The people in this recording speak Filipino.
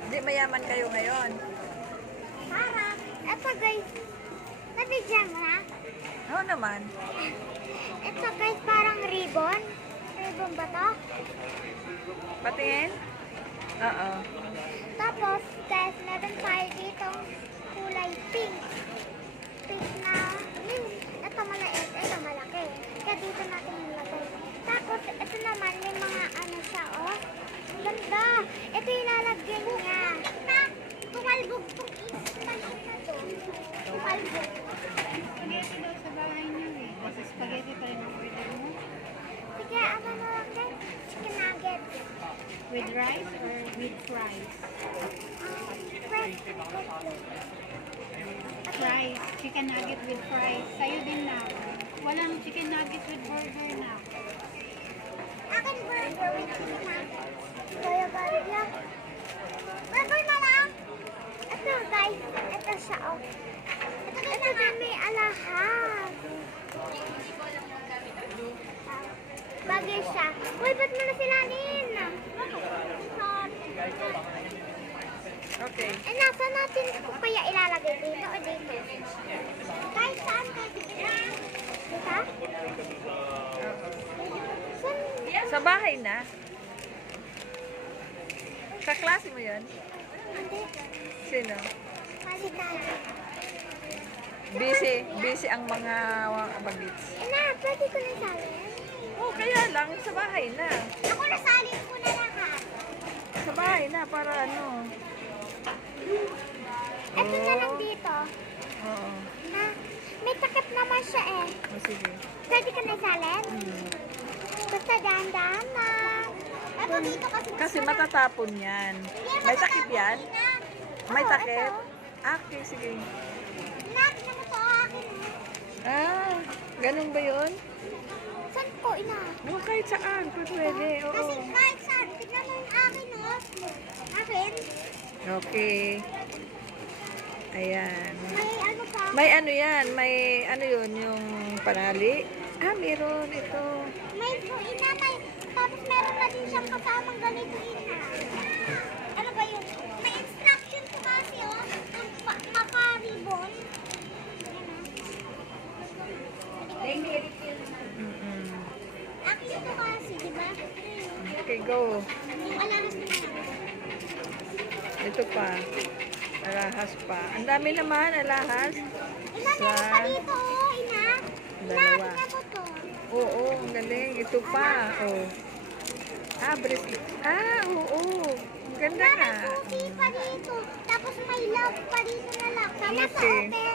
Hindi mayaman kayo ngayon. Para, eto guys, nabigyan mo na? Oo naman. Ito guys, parang ribbon. Ribbon ba to? Patingin? Oo. Tapos guys, meron tayo dito kulay pink. Pink na, ito maliit, ito malaki. Kaya dito natin nilagay. Tapos ito naman, may mga ano siya, oh. Ganda. Ito ilalagyan niya. Na, tumalbog itong maliit na to. Tumalbog. Spaghetti daw sa bahay niyo eh. Kasi spaghetti pa rin ang order mo. Sige, ano na lang guys? Chicken nugget. With rice or with fries? Fresh. Fries. Chicken nugget with fries. Sa'yo din na. Walang chicken nugget with burger na. Akin burger with chicken nugget. Kaya burger. Burger na lang. Ito guys, ito siya oh. Ito din may alahas. Bagay siya. Uy, ba't mo na silanin? Okay. Eh, nasa natin ito kaya ilalagay dito o dito? Guys, saan ka? Dito? Saan? Sa bahay na. Kaklase mo yun? Hindi. Sino? Paligaya. Busy ang mga bagits. Na, pwede ko na salin. Oh, kaya lang, sa bahay na. Ako nasalin ko na lahat. Sa bahay na, para ano. Ito na lang dito. Oo. Ha? May takip naman siya eh. Oh, sige. Pwede ka na salin? Basta dahan-dahan lang. Ito dito Kasi matatapon yan. May takip yan? May Oo, takip? ito. Okay, sige. Natin na ito akin. Ah, ganun ba yun? Saan ko ina? Oh, kahit saan. Pwede, Kasi oo. kahit saan, tignan mo yung akin, no? Akin, Okay. Ayan. may ano pa. May ano yan, may ano yun, yung panali. Ah, meron ito. May ina, may, tapos meron na din siyang kasamang ganito ina. Ano ba yun? May instruction ko kasi, oh. Yung maka-ribbon. Ayan, Mm-mm. Akin ito kasi, di ba? Okay, go. Yung alahas na yan. Ito pa. Alahas pa. Ang dami naman, alahas. Ina, meron pa dito, oh, ina. Dalawa. Ina, mo to. Oo, ang galing. Ito pa. Oh. Ah, bracelet. Ah, oo. Ang ganda Ina, nga. may susi pa dito. Tapos may love pa dito na lock. Sana sa Okay. open.